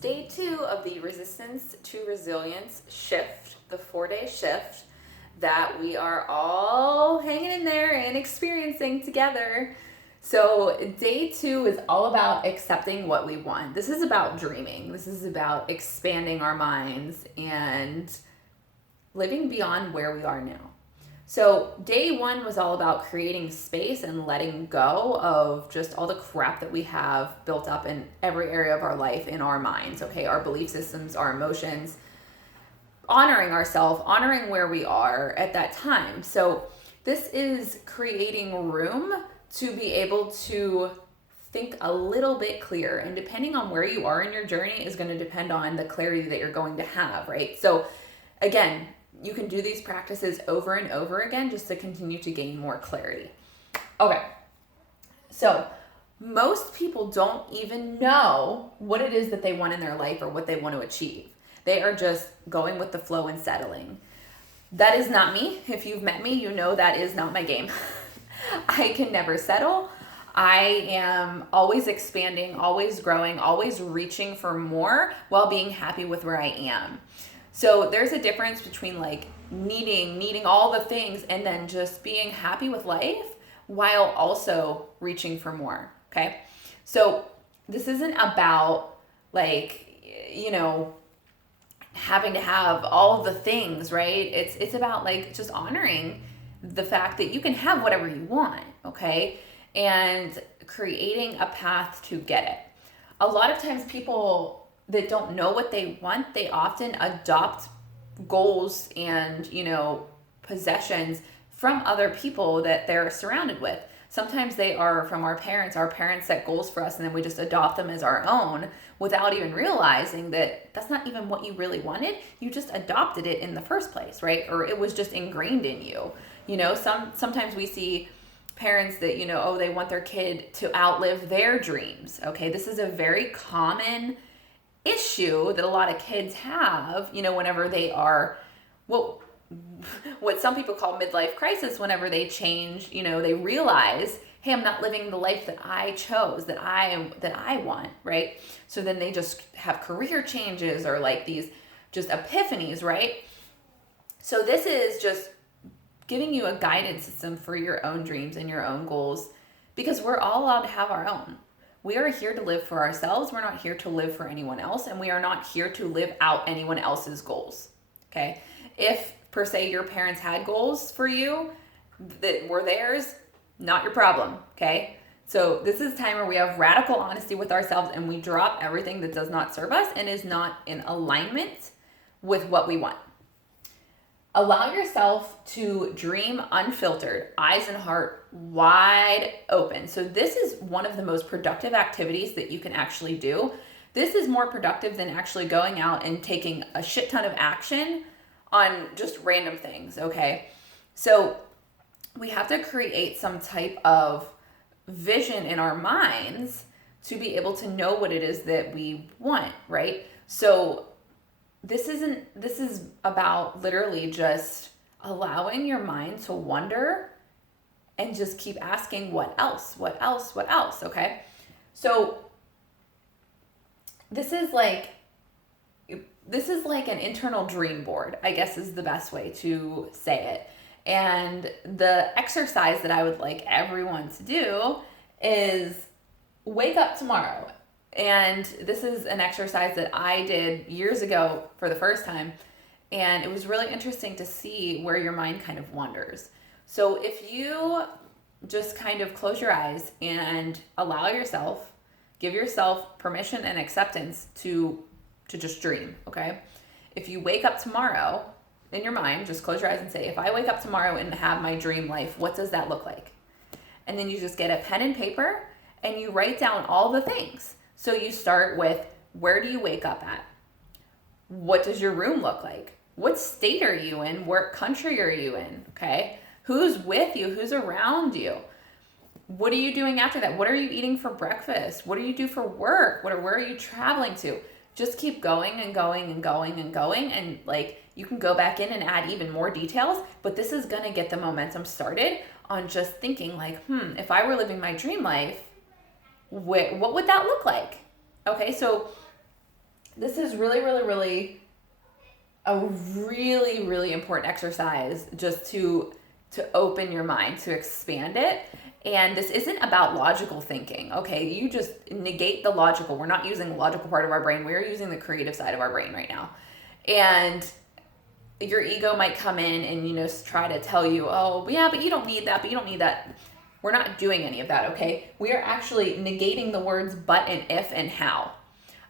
day 2 of the Resistance to Resilience shift, the 4-day shift that we are all hanging in there and experiencing together. So day 2 is all about accepting what we want. This is about dreaming. This is about expanding our minds and living beyond where we are now. So day 1 was all about creating space and letting go of just all the crap that we have built up in every area of our life, in our minds, okay? Our belief systems, our emotions, honoring ourselves, honoring where we are at that time. So this is creating room to be able to think a little bit clearer. And depending on where you are in your journey is going to depend on the clarity that you're going to have, right? So again, you can do these practices over and over again just to continue to gain more clarity. Okay, so most people don't even know what it is that they want in their life or what they want to achieve. They are just going with the flow and settling. That is not me. If you've met me, you know that is not my game. I can never settle. I am always expanding, always growing, always reaching for more while being happy with where I am. So there's a difference between like needing all the things and then just being happy with life while also reaching for more, okay? So this isn't about like, having to have all of the things, right? It's about like just honoring the fact that you can have whatever you want, okay? And creating a path to get it. A lot of times people that don't know what they want, they often adopt goals and, possessions from other people that they're surrounded with. Sometimes they are from our parents. Our parents set goals for us and then we just adopt them as our own without even realizing that that's not even what you really wanted. You just adopted it in the first place, right? Or it was just ingrained in you. Sometimes we see parents that, they want their kid to outlive their dreams. Okay, this is a very common issue that a lot of kids have, whenever they are, what some people call midlife crisis, whenever they change, they realize, hey, I'm not living the life that I chose, that I want, right? So then they just have career changes or like these just epiphanies, right? So this is just giving you a guidance system for your own dreams and your own goals, because we're all allowed to have our own. We are here to live for ourselves. We're not here to live for anyone else, and we are not here to live out anyone else's goals, okay? If, per se, your parents had goals for you that were theirs, not your problem, okay? So this is a time where we have radical honesty with ourselves and we drop everything that does not serve us and is not in alignment with what we want. Allow yourself to dream unfiltered, eyes and heart wide open. So this is one of the most productive activities that you can actually do. This is more productive than actually going out and taking a shit ton of action on just random things, okay? So we have to create some type of vision in our minds to be able to know what it is that we want, right? So this is about literally just allowing your mind to wonder and just keep asking what else, okay? So this is like an internal dream board, I guess is the best way to say it. And the exercise that I would like everyone to do is wake up tomorrow. And this is an exercise that I did years ago for the first time. And it was really interesting to see where your mind kind of wanders. So if you just kind of close your eyes and give yourself permission and acceptance to just dream, okay? If you wake up tomorrow in your mind, just close your eyes and say, if I wake up tomorrow and have my dream life, what does that look like? And then you just get a pen and paper and you write down all the things. So you start with, where do you wake up at? What does your room look like? What state are you in? What country are you in? Okay? Who's with you? Who's around you? What are you doing after that? What are you eating for breakfast? What do you do for work? Where are you traveling to? Just keep going and going and going and going. And like, you can go back in and add even more details, but this is going to get the momentum started on just thinking like, if I were living my dream life, what would that look like? Okay, so this is really, really, really a really, really important exercise just to open your mind, to expand it. And this isn't about logical thinking, okay? You just negate the logical. We're not using the logical part of our brain. We're using the creative side of our brain right now. And your ego might come in and, try to tell you, oh, yeah, but you don't need that, but you don't need that. We're not doing any of that, okay? We are actually negating the words but and if and how.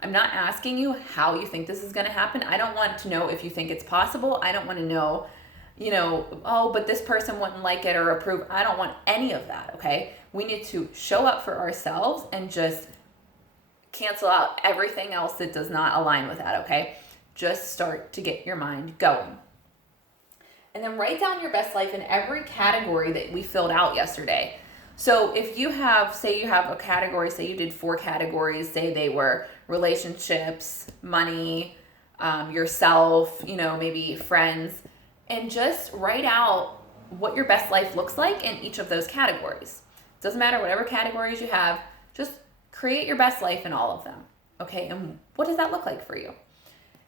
I'm not asking you how you think this is going to happen. I don't want to know if you think it's possible. I don't want to know, oh, but this person wouldn't like it or approve. I don't want any of that, okay? We need to show up for ourselves and just cancel out everything else that does not align with that, okay? Just start to get your mind going. And then write down your best life in every category that we filled out yesterday. So if you have, say you have a category, say you did 4 categories, say they were relationships, money, yourself, maybe friends, and just write out what your best life looks like in each of those categories. Doesn't matter whatever categories you have, just create your best life in all of them, okay? And what does that look like for you?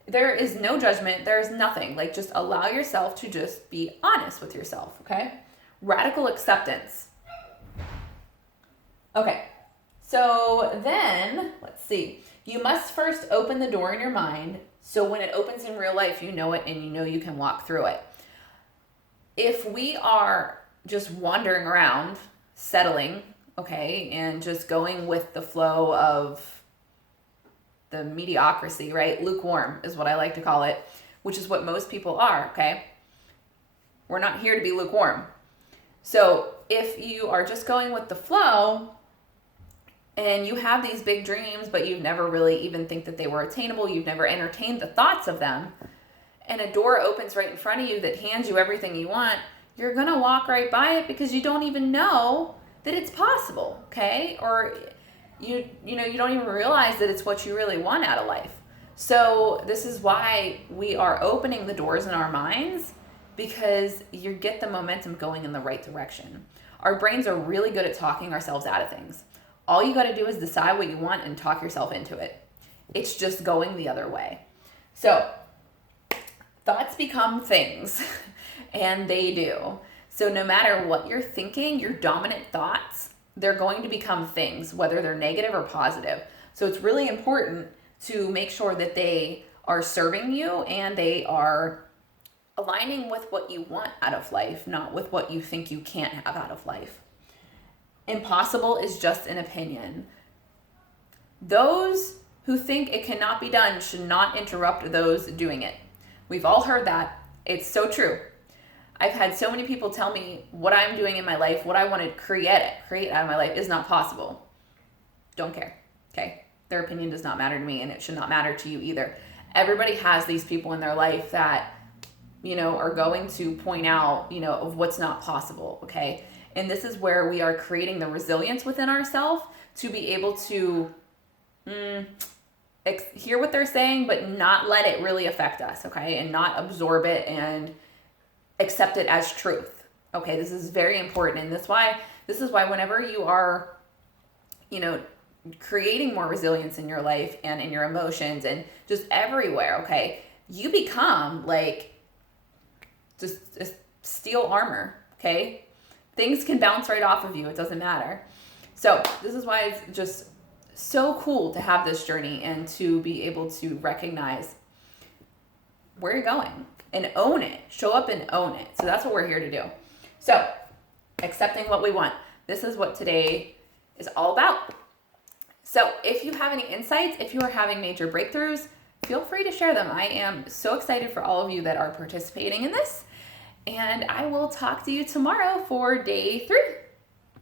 There is no judgment. There's nothing. Like, just allow yourself to just be honest with yourself, okay? Radical acceptance. Okay, so then, let's see. You must first open the door in your mind so when it opens in real life, you know it and you know you can walk through it. If we are just wandering around, settling, okay, and just going with the flow of the mediocrity, right? Lukewarm is what I like to call it, which is what most people are, okay? We're not here to be lukewarm. So if you are just going with the flow and you have these big dreams, but you've never really even think that they were attainable, you've never entertained the thoughts of them, and a door opens right in front of you that hands you everything you want, you're gonna walk right by it because you don't even know that it's possible, okay? Or you don't even realize that it's what you really want out of life. So this is why we are opening the doors in our minds, because you get the momentum going in the right direction. Our brains are really good at talking ourselves out of things. All you got to do is decide what you want and talk yourself into it. It's just going the other way. So thoughts become things, and they do. So no matter what you're thinking, your dominant thoughts, they're going to become things, whether they're negative or positive. So it's really important to make sure that they are serving you and they are aligning with what you want out of life, not with what you think you can't have out of life. Impossible is just an opinion. Those who think it cannot be done should not interrupt those doing it. We've all heard that. It's so true. I've had so many people tell me what I'm doing in my life, what I want to create out of my life is not possible. Don't care, okay? Their opinion does not matter to me, and it should not matter to you either. Everybody has these people in their life that, are going to point out, of what's not possible, okay? And this is where we are creating the resilience within ourselves to be able to hear what they're saying, but not let it really affect us, okay? And not absorb it and accept it as truth. Okay, this is very important. And this is why whenever you are, creating more resilience in your life and in your emotions and just everywhere, okay, you become like just steel armor, okay? Things can bounce right off of you. It doesn't matter. So this is why it's just so cool to have this journey and to be able to recognize where you're going and own it. Show up and own it. So that's what we're here to do. So accepting what we want. This is what today is all about. So if you have any insights, if you are having major breakthroughs, feel free to share them. I am so excited for all of you that are participating in this. And I will talk to you tomorrow for day 3.